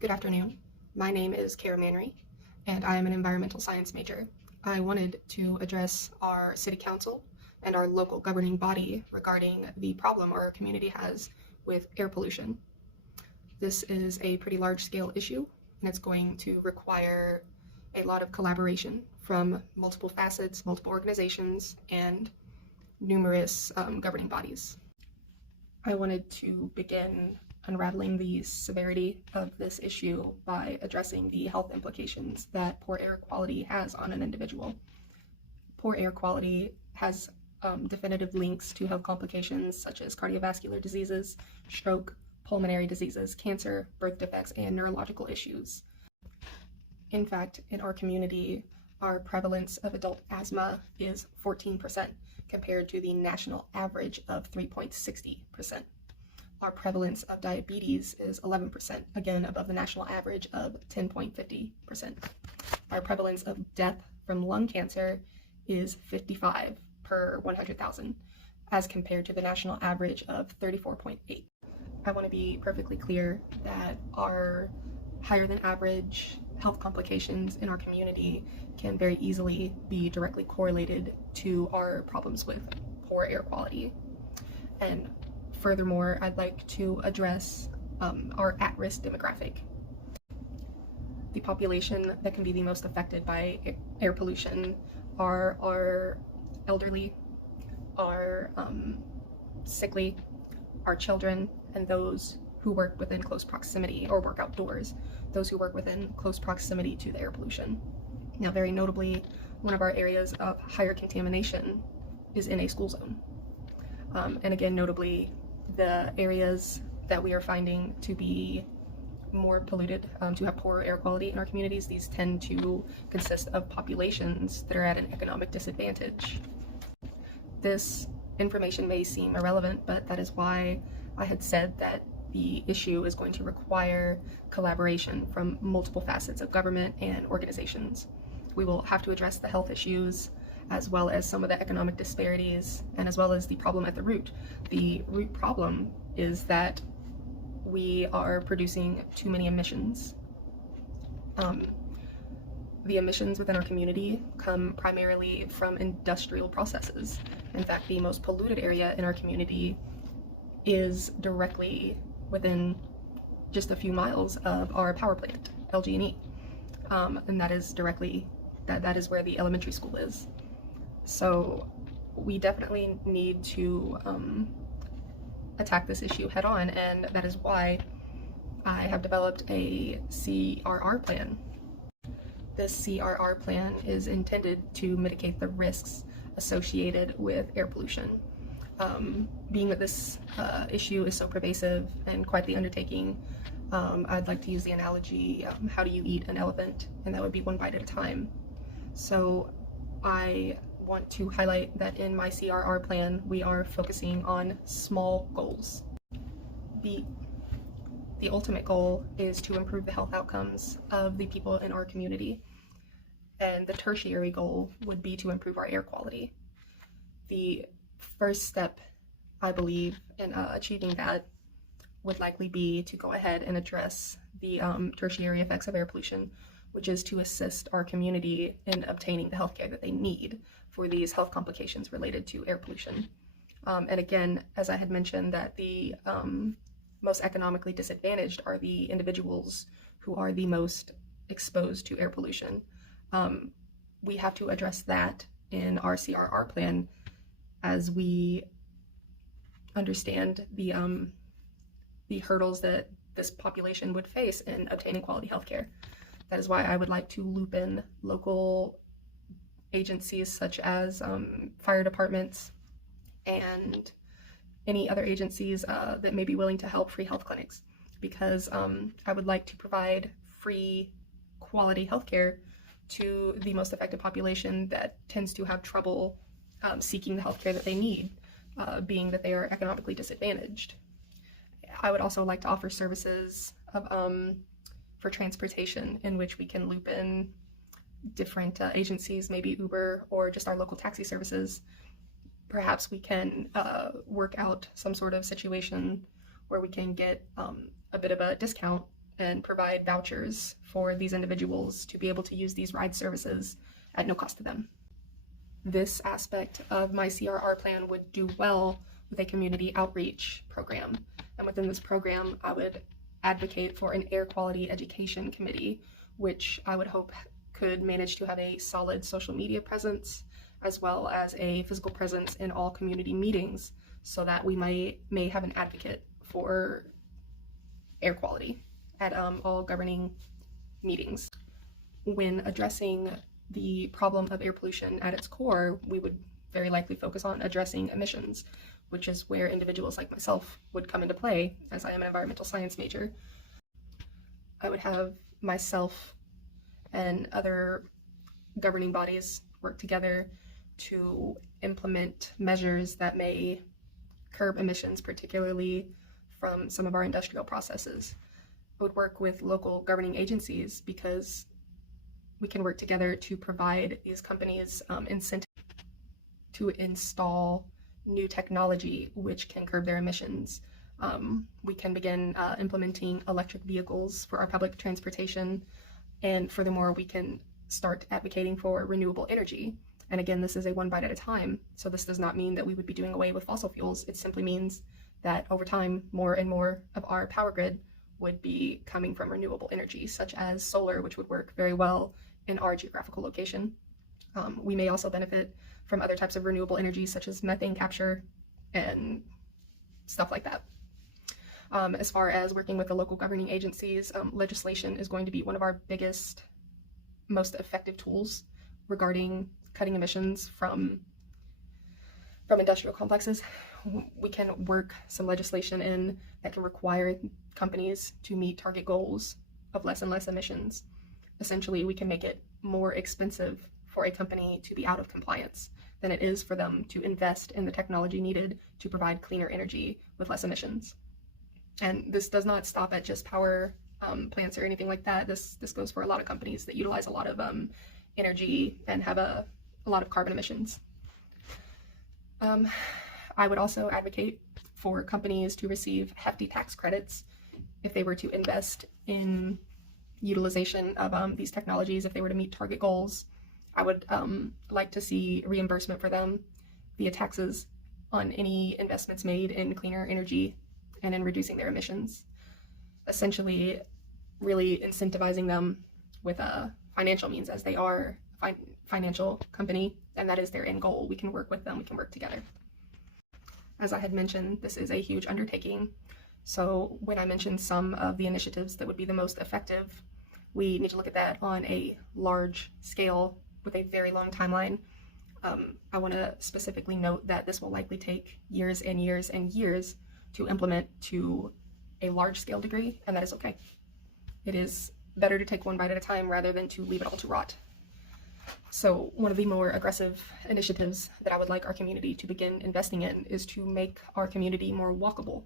Good afternoon. My name is Kara Manry, and I am an environmental science major. I wanted to address our city council and our local governing body regarding the problem our community has with air pollution. This is a pretty large-scale issue, and it's going to require a lot of collaboration from multiple facets, multiple organizations, and numerous governing bodies. I wanted to begin unraveling the severity of this issue by addressing the health implications that poor air quality has on an individual. Poor air quality has definitive links to health complications such as cardiovascular diseases, stroke, pulmonary diseases, cancer, birth defects, and neurological issues. In fact, in our community, our prevalence of adult asthma is 14% compared to the national average of 3.60%. Our prevalence of diabetes is 11%, again above the national average of 10.50%. Our prevalence of death from lung cancer is 55 per 100,000, as compared to the national average of 34.8. I want to be perfectly clear that our higher than average health complications in our community can very easily be directly correlated to our problems with poor air quality. And furthermore, I'd like to address our at-risk demographic. The population that can be the most affected by air pollution are our elderly, our sickly, our children, and those who work within close proximity or work outdoors, those who work within close proximity to the air pollution. Now, very notably, one of our areas of higher contamination is in a school zone. And again, notably, the areas that we are finding to be more polluted, to have poor air quality in our communities, these tend to consist of populations that are at an economic disadvantage. This information may seem irrelevant, but that is why I had said that the issue is going to require collaboration from multiple facets of government and organizations. We will have to address the health issues, as well as some of the economic disparities, and as well as the problem at the root. The root problem is that we are producing too many emissions. The emissions within our community come primarily from industrial processes. In fact, the most polluted area in our community is directly within just a few miles of our power plant, LG&E. And that is directly, that is where the elementary school is. So we definitely need to attack this issue head on, and that is why I have developed a CRR plan. This CRR plan is intended to mitigate the risks associated with air pollution. Being that this issue is so pervasive and quite the undertaking, I'd like to use the analogy, how do you eat an elephant? And that would be one bite at a time. So I want to highlight that in my CRR plan, we are focusing on small goals. The ultimate goal is to improve the health outcomes of the people in our community, and the tertiary goal would be to improve our air quality. The first step, I believe, in achieving that would likely be to go ahead and address the tertiary effects of air pollution, which is to assist our community in obtaining the healthcare that they need for these health complications related to air pollution. And again, as I had mentioned, that the most economically disadvantaged are the individuals who are the most exposed to air pollution. We have to address that in our CRR plan, as we understand the hurdles that this population would face in obtaining quality healthcare. That is why I would like to loop in local agencies such as fire departments and any other agencies that may be willing to help free health clinics, because I would like to provide free quality healthcare to the most affected population that tends to have trouble seeking the healthcare that they need, being that they are economically disadvantaged. I would also like to offer services for transportation, in which we can loop in different agencies, maybe Uber or just our local taxi services. Perhaps we can work out some sort of situation where we can get a bit of a discount and provide vouchers for these individuals to be able to use these ride services at no cost to them. This aspect of my CRR plan would do well with a community outreach program. And within this program, I would advocate for an air quality education committee, which I would hope could manage to have a solid social media presence, as well as a physical presence in all community meetings, so that we may have an advocate for air quality at all governing meetings. When addressing the problem of air pollution at its core, we would very likely focus on addressing emissions, which is where individuals like myself would come into play, as I am an environmental science major. I would have myself and other governing bodies work together to implement measures that may curb emissions, particularly from some of our industrial processes. I would work with local governing agencies because we can work together to provide these companies incentive to install new technology which can curb their emissions. We can begin implementing electric vehicles for our public transportation, and furthermore, we can start advocating for renewable energy. And again, this is a one bite at a time, so this does not mean that we would be doing away with fossil fuels. It simply means that over time, more and more of our power grid would be coming from renewable energy, such as solar, which would work very well in our geographical location. We may also benefit from other types of renewable energy, such as methane capture and stuff like that. As far as working with the local governing agencies, legislation is going to be one of our biggest, most effective tools regarding cutting emissions from industrial complexes. We can work some legislation in that can require companies to meet target goals of less and less emissions. Essentially, we can make it more expensive for a company to be out of compliance than it is for them to invest in the technology needed to provide cleaner energy with less emissions. And this does not stop at just power plants or anything like that. This goes for a lot of companies that utilize a lot of energy and have a lot of carbon emissions. I would also advocate for companies to receive hefty tax credits if they were to invest in utilization of these technologies. If they were to meet target goals, I would like to see reimbursement for them via taxes on any investments made in cleaner energy and in reducing their emissions. Essentially, really incentivizing them with financial means, as they are a financial company, and that is their end goal. We can work with them, we can work together. As I had mentioned, this is a huge undertaking. So when I mentioned some of the initiatives that would be the most effective, we need to look at that on a large scale with a very long timeline. I want to specifically note that this will likely take years and years and years to implement to a large scale degree, and that is okay. It is better to take one bite at a time rather than to leave it all to rot. So one of the more aggressive initiatives that I would like our community to begin investing in is to make our community more walkable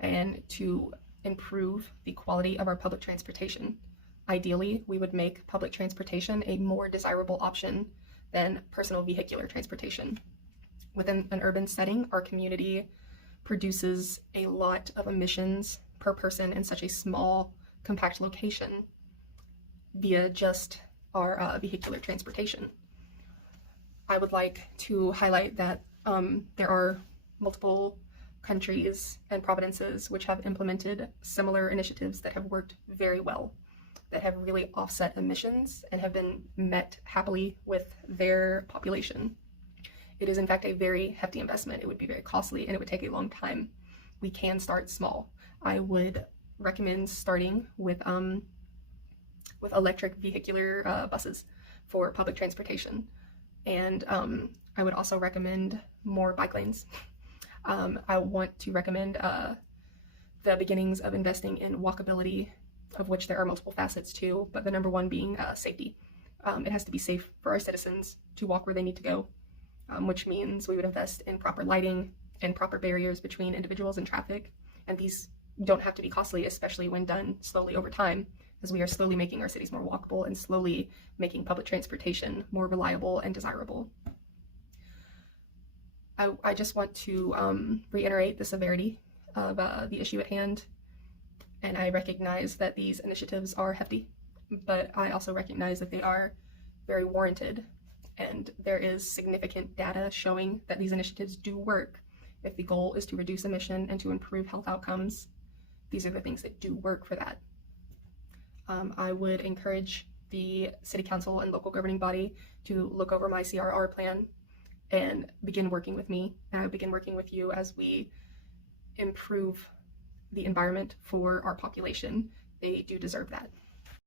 and to improve the quality of our public transportation. Ideally, we would make public transportation a more desirable option than personal vehicular transportation. Within an urban setting, our community produces a lot of emissions per person in such a small, compact location via just our vehicular transportation. I would like to highlight that there are multiple countries and provinces which have implemented similar initiatives that have worked very well, that have really offset emissions and have been met happily with their population. It is in fact a very hefty investment. It would be very costly and it would take a long time. We can start small. I would recommend starting with electric vehicular buses for public transportation. And I would also recommend more bike lanes. I want to recommend the beginnings of investing in walkability, of which there are multiple facets too, but the number one being safety. It has to be safe for our citizens to walk where they need to go, which means we would invest in proper lighting and proper barriers between individuals and traffic. And these don't have to be costly, especially when done slowly over time, as we are slowly making our cities more walkable and slowly making public transportation more reliable and desirable. I just want to reiterate the severity of the issue at hand And I recognize that these initiatives are hefty, but I also recognize that they are very warranted. And there is significant data showing that these initiatives do work. If the goal is to reduce emission and to improve health outcomes, these are the things that do work for that. I would encourage the City Council and local governing body to look over my CRR plan and begin working with me. And I would begin working with you as we improve the environment for our population. They do deserve that.